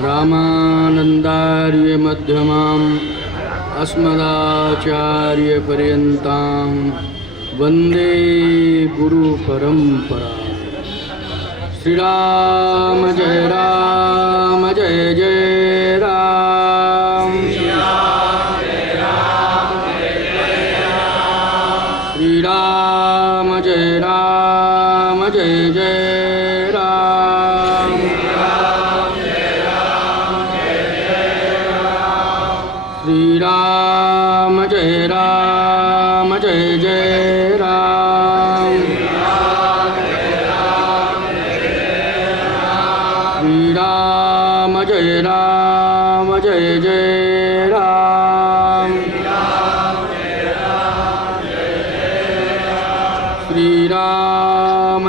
रामानंदार्य मध्यमाम् अस्मदाचार्यपर्यन्तां वन्दे गुरुपरम्परा। श्रीराम जय जय राम। श्रीराम जय जय राम। श्रीराम जय जय राम। श्रीराम जय जय राम।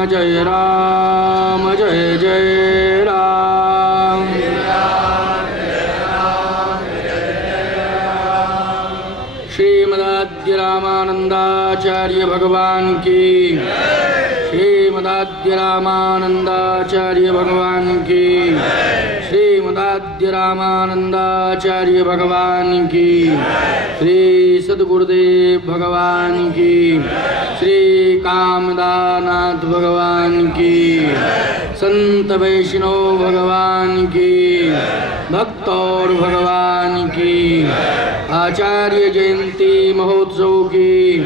श्रीराम जय जय राम। श्रीमदाद्य रामानंदाचार्य भगवान की। श्रीमदाद्य रामानंदाचार्य भगवान की। श्रीमदाद्य रामानंदाचार्य भगवान की। श्री सद्गुरुदेव भगवान की। श्री कामदानाथ भगवान की। संत वैष्णव भगवान की। भक्त और भगवान की। आचार्य जयंती महोत्सव की।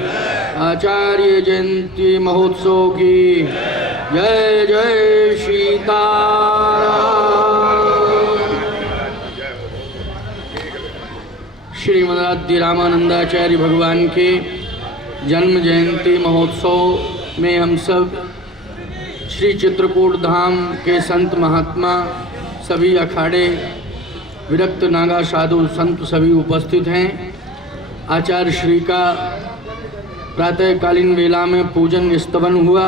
आचार्य जयंती महोत्सव की जय जय सीताराम। श्रीमदाद्य रामानंदाचार्य भगवान के जन्म जयंती महोत्सव में हम सब श्री चित्रकूट धाम के संत महात्मा, सभी अखाड़े, विरक्त नागा साधु संत सभी उपस्थित हैं। आचार्य श्री का प्रातःकालीन वेला में पूजन स्तवन हुआ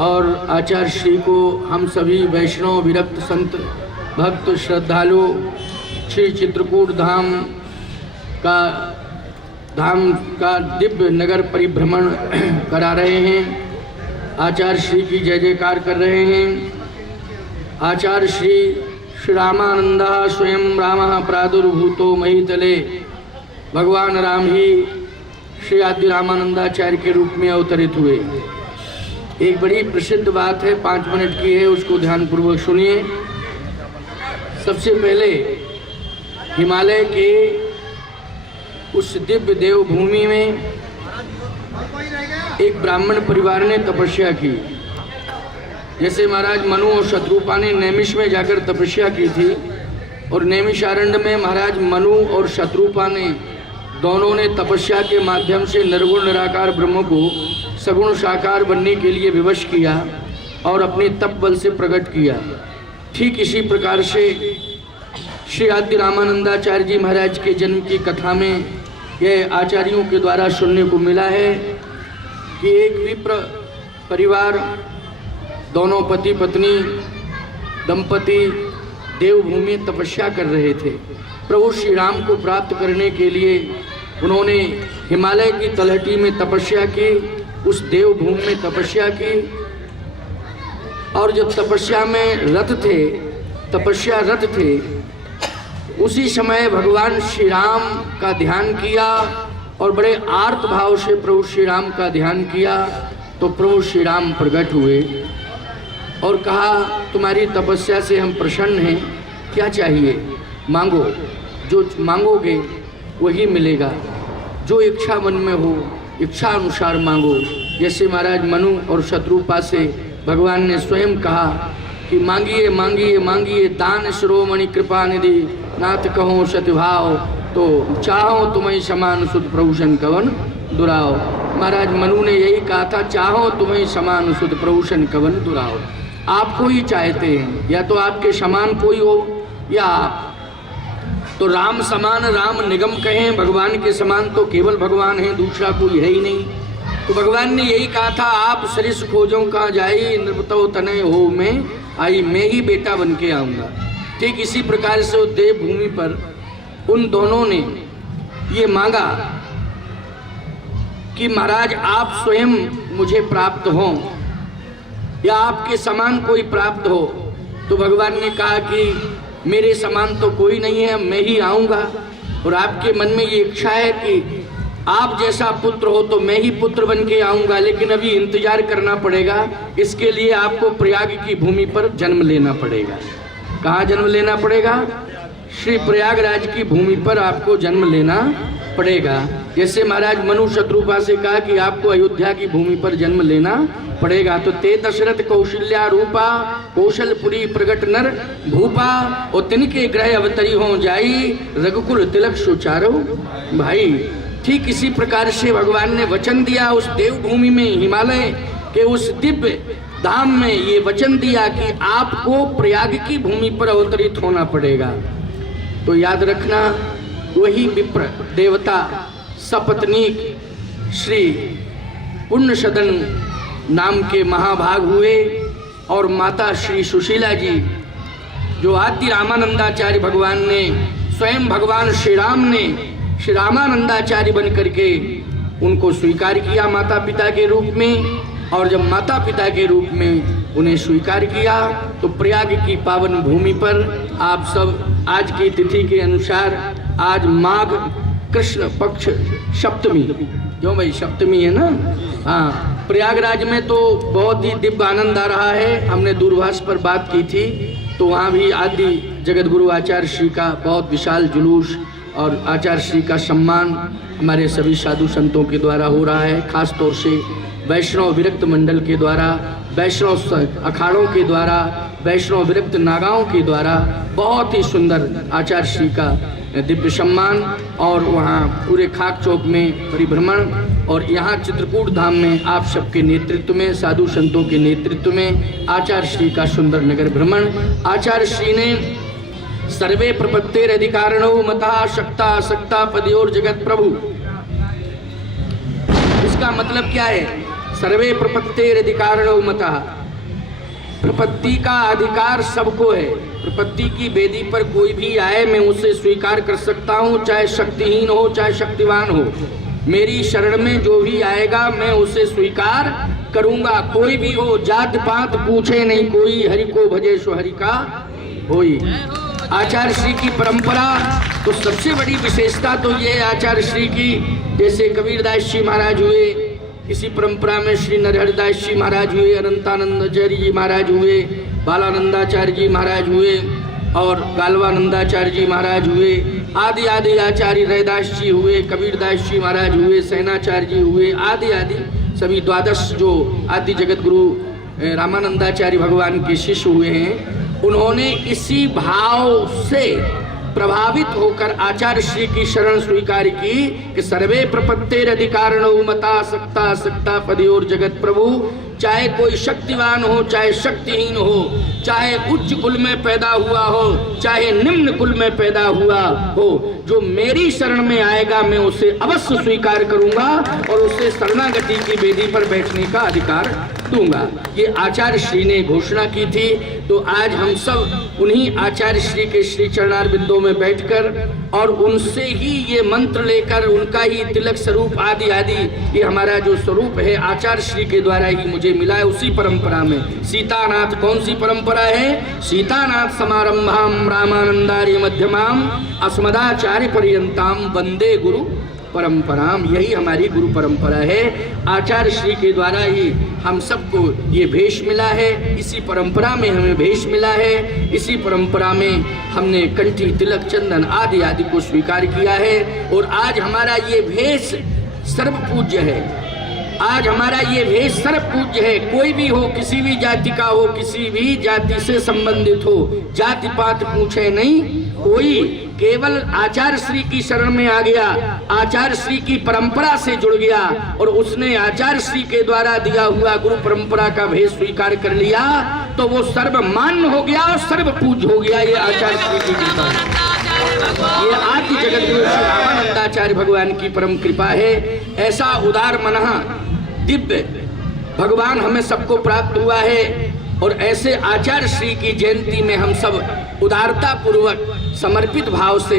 और आचार्य श्री को हम सभी वैष्णव विरक्त संत भक्त श्रद्धालु श्री चित्रकूट धाम का दिव्य नगर परिभ्रमण करा रहे हैं। आचार्य श्री की जय जयकार कर रहे हैं। आचार्य श्री रामानंदा स्वयं रामः प्रादुर्भूतो महीतले। भगवान राम ही श्री आद्य रामानंदाचार्य के रूप में अवतरित हुए। एक बड़ी प्रसिद्ध बात है, 5 मिनट की है, उसको ध्यानपूर्वक सुनिए। सबसे पहले हिमालय के उस दिव्य देवभूमि में एक ब्राह्मण परिवार ने तपस्या की। जैसे महाराज मनु और शत्रुपा ने नैमिष में जाकर तपस्या की थी और नैमिषारण्य में महाराज मनु और शत्रुपा ने दोनों ने तपस्या के माध्यम से निर्गुण निराकार ब्रह्म को सगुण साकार बनने के लिए विवश किया और अपने तप बल से प्रकट किया। ठीक इसी प्रकार से श्री आद्य रामानंदाचार्य जी महाराज के जन्म की कथा में यह आचार्यों के द्वारा सुनने को मिला है कि एक विप्र परिवार, दोनों पति पत्नी दंपति देवभूमि तपस्या कर रहे थे। प्रभु श्री राम को प्राप्त करने के लिए उन्होंने हिमालय की तलहटी में तपस्या की, उस देवभूमि में तपस्या की। और जब तपस्या में तपस्या रत थे, उसी समय भगवान श्री राम का ध्यान किया और बड़े आर्त भाव से प्रभु श्री राम का ध्यान किया। तो प्रभु श्री राम प्रकट हुए और कहा, तुम्हारी तपस्या से हम प्रसन्न हैं, क्या चाहिए मांगो, जो मांगोगे वही मिलेगा, जो इच्छा मन में हो इच्छा अनुसार मांगो। जैसे महाराज मनु और शत्रुपा से भगवान ने स्वयं कहा कि मांगिए मांगिए मांगिए दान शिरोमणि कृपा निधि, नाथ कहो सतभाव, तो चाहो तुम्हें समान सुध प्रभूषण कवन दुराओ। महाराज मनु ने यही कहा था, चाहो तुम्हें समान सुध प्रभूषण कवन दुराओ। आपको ही चाहते हैं, या तो आपके समान कोई हो या आप। तो राम समान राम निगम कहें, भगवान के समान तो केवल भगवान है, दूसरा कोई है ही नहीं। तो भगवान ने यही कहा था, आप सरिस खोजों कहाँ जाई, नृपतो तनय हो में आई, मैं ही बेटा बन के आऊँगा। ठीक इसी प्रकार से उस देवभूमि पर उन दोनों ने ये मांगा कि महाराज आप स्वयं मुझे प्राप्त हों या आपके समान कोई प्राप्त हो। तो भगवान ने कहा कि मेरे समान तो कोई नहीं है, मैं ही आऊँगा। और आपके मन में ये इच्छा है कि आप जैसा पुत्र हो तो मैं ही पुत्र बन के आऊँगा, लेकिन अभी इंतजार करना पड़ेगा। इसके लिए आपको प्रयाग की भूमि पर जन्म लेना पड़ेगा। कहाँ जन्म लेना पड़ेगा? श्री प्रयागराज की भूमि पर आपको जन्म लेना पड़ेगा। जैसे महाराज मनु शत्रुपा से कहा कि आपको अयोध्या की भूमि पर जन्म लेना पड़ेगा, तो ते दशरथ कौशल्या रूपा कौशलपुरी प्रगट नर भूपा, और तिनके ग्रह अवतरी हो जाई रघुकुल तिलक सुचारो भाई। ठीक इसी प्रकार से भगवान ने वचन दिया उस देवभूमि में, हिमालय के उस दिव्य धाम में ये वचन दिया कि आपको प्रयाग की भूमि पर अवतरित होना पड़ेगा। तो याद रखना, वही विप्र देवता सपत्नीक श्री पुण्य सदन नाम के महाभाग हुए, और माता श्री सुशीला जी जो आदि रामानंदाचार्य भगवान ने, स्वयं भगवान श्री राम ने श्री रामानंदाचार्य बन करके उनको स्वीकार किया माता पिता के रूप में। और जब माता पिता के रूप में उन्हें स्वीकार किया तो प्रयाग की पावन भूमि पर आप सब आज की तिथि के अनुसार, आज माघ कृष्ण पक्ष सप्तमी, क्यों भाई सप्तमी है ना, हाँ, प्रयागराज में तो बहुत ही दिव्य आनंद आ रहा है। हमने दूरभाष पर बात की थी, तो वहाँ भी आदि जगत गुरु आचार्य श्री का बहुत विशाल जुलूस और आचार्य श्री का सम्मान हमारे सभी साधु संतों के द्वारा हो रहा है। खास तौर से वैष्णव विरक्त मंडल के द्वारा, वैष्णव अखाड़ों के द्वारा, वैष्णव विरक्त नागाओं के द्वारा बहुत ही सुंदर आचार्य श्री का दिव्य सम्मान, और वहाँ पूरे खाक चौक में परिभ्रमण, और यहाँ चित्रकूट धाम में आप सबके नेतृत्व में, साधु संतों के नेतृत्व में आचार्य श्री का सुंदर नगर भ्रमण। आचार्य श्री ने सर्वे प्रपत्तेर अधिकारणो मता शक्ता सक्ता पदयोर जगत प्रभु, इसका मतलब क्या है? सर्वे प्रपत्तेर अधिकारणो मता, प्रपत्ति का अधिकार सबको है। प्रपत्ति की वेदी पर कोई भी आए मैं उसे स्वीकार कर सकता हूँ, चाहे शक्तिहीन हो चाहे शक्तिवान हो। मेरी शरण में जो भी आएगा मैं उसे स्वीकार करूँगा, कोई भी हो, जात पात पूछे नहीं कोई, हरि को भजे सो हरि का होई। आचार्य श्री की परंपरा तो सबसे बड़ी विशेषता तो ये आचार्य श्री की, जैसे कबीरदास जी महाराज हुए, इसी परंपरा में श्री नरहरिदास जी महाराज हुए, अनंतानंदाचार्य जी महाराज हुए, बालानंदाचार्य जी महाराज हुए, और गालवानंदाचार्य जी महाराज हुए, आदि आदि आचार्य रैदास जी हुए, कबीरदास जी महाराज हुए, सैनाचार्य जी हुए, आदि आदि सभी द्वादश जो आदि जगत गुरु रामानंदाचार्य भगवान के शिष्य हुए हैं, उन्होंने इसी भाव से प्रभावित होकर आचार्य श्री की शरण स्वीकार की कि सर्वे प्रपत्तेर अधिकारणो मता सक्ता सक्ता पदयोर जगत प्रभु। चाहे कोई शक्तिवान हो चाहे शक्तिहीन हो, चाहे उच्च कुल में पैदा हुआ हो चाहे निम्न कुल में पैदा हुआ हो, जो मेरी शरण में आएगा मैं उसे अवश्य स्वीकार करूंगा और उसे शरणागति की वेदी पर बैठने का अधिकार दूंगा। ये आचार्य श्री ने घोषणा की थी। तो आज हम सब उन्हीं आचार्य श्री के श्री चरणार बिंदों में बैठकर और उनसे ही ये मंत्र लेकर, उनका ही तिलक स्वरूप आदि आदि ये हमारा जो स्वरूप है आचार्य श्री के द्वारा ही मुझे मिला है। उसी परंपरा में सीतानाथ, कौन सी परंपरा है? सीतानाथ समारंभाम रामानंदार्य मध्यमाम अस्मदाचार्य पर्यंताम वंदे गुरु परंपराम। यही हमारी गुरु परंपरा है। आचार्य श्री के द्वारा ही हम सबको ये भेष मिला है, इसी परंपरा में हमें भेष मिला है, इसी परंपरा में हमने कंठी तिलक चंदन आदि आदि को स्वीकार किया है। और आज हमारा ये भेष सर्वपूज्य है। आज हमारा ये भेष सर्वपूज्य है। कोई भी हो, किसी भी जाति का हो, किसी भी जाति से संबंधित हो, जाति पात पूछे नहीं कोई, केवल आचार्य श्री की शरण में आ गया, आचार्य श्री की परंपरा से जुड़ गया और उसने आचार्य श्री के द्वारा दिया हुआ गुरु परंपरा का भेष स्वीकार कर लिया, तो वो सर्वमान्य हो गया और सर्वपूज्य हो गया। ये आचार्य श्री की कृपा है, ये आदि जगत गुरु श्री रामानंदाचार्य भगवान की परम कृपा है। ऐसा उदार मनः दिव्य भगवान हमें सबको प्राप्त हुआ है और ऐसे आचार्य श्री की जयंती में हम सब उदारता पूर्वक समर्पित भाव से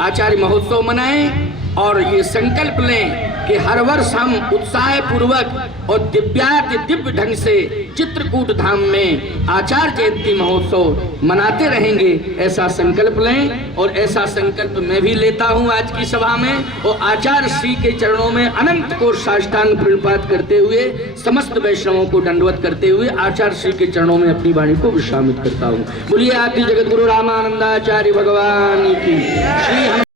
आचार्य महोत्सव मनाएं और ये संकल्प लें कि हर वर्ष हम उत्साह पूर्वक और दिव्याति दिव्य ढंग से चित्रकूट धाम में आचार्य जयंती महोत्सव मनाते रहेंगे, ऐसा संकल्प लें। और ऐसा संकल्प मैं भी लेता हूं आज की सभा में, और आचार्य श्री के चरणों में अनंत को साष्टांग प्रणिपात करते हुए, समस्त वैष्णवों को दंडवत करते हुए आचार्य श्री के चरणों में अपनी वाणी को विश्रामित करता हूं। बोलिए आदि जगत गुरु रामानंदाचार्य भगवान की। श्री